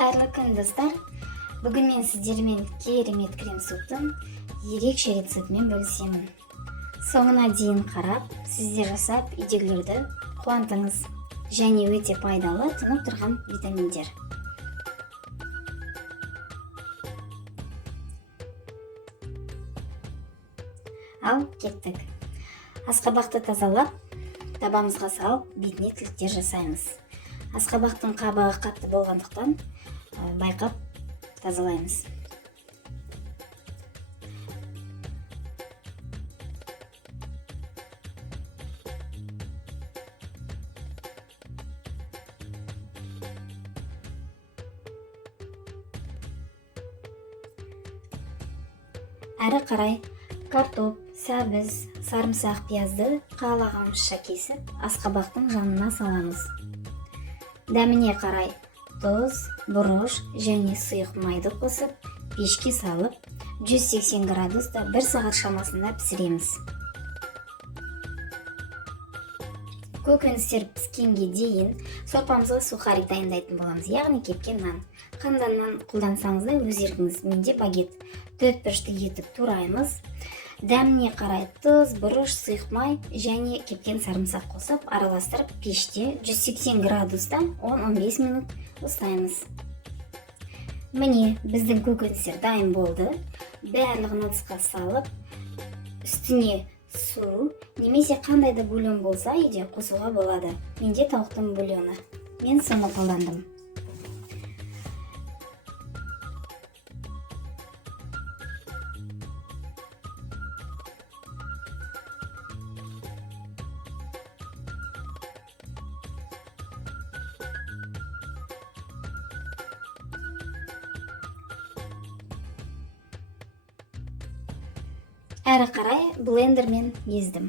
Қайырлы күн, достар. Бүгін мен сіздермен керемет крем-суптың ерекше рецептімен бөлісемін. Соңына дейін қарап, сіздер жасап үйдегілерді қуантыңыз. Және өте пайдалы тұнып тұрған витаминдер. Ал кеттік. Асқабақты тазалап, табамызға салып, бетіне тіліктер жасаймыз. Асқабақтың қабығы қатты болғандықтан байқап тазалаймыз. Әрі қарай картоп, сәбіз, сарымсақ, пиязды қалағанымызша кесіп, асқабақтың жанына саламыз. Дәміне қарай тұз, бұрыш және сұйық майды қосып, пешке салып, 180 градуста 1 сағат шамасында пісіреміз. Көкөністер піскенге дейін сорпамызға сухарик дайындайтын боламыз, яғни кепкен нан. Қандай нан қолдансаңыз да өз еркіңіз. Менде багет. 4 бұрышты етіп тураймыз. Дәміне қарай тұз, бұрыш, сұйық май және кепкен сарымсақ қосып, араластырып, пеште 180 градустан 10-15 минут ұстаймыз. Міне, біздің көкөністер дайын болды. Барлығын ыдысқа салып, үстіне су немесе қандай да бульон болса үйде қосуға болады. Менде тауықтың бульоны. Мен соны қолдандым. Әрі қарай блендермен ездім.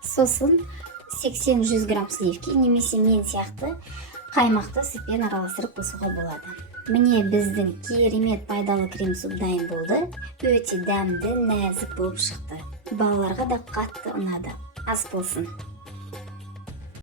Сосын 80-100 грамм сливки немесе мен сияқты қаймақты сүтпен араластырып қосуға болады. Міне біздің керемет пайдалы крем-суп дайын болды. Өте дәмді, нәзік болып шықты. Балаларға да қатты ұнады. Ас болсын.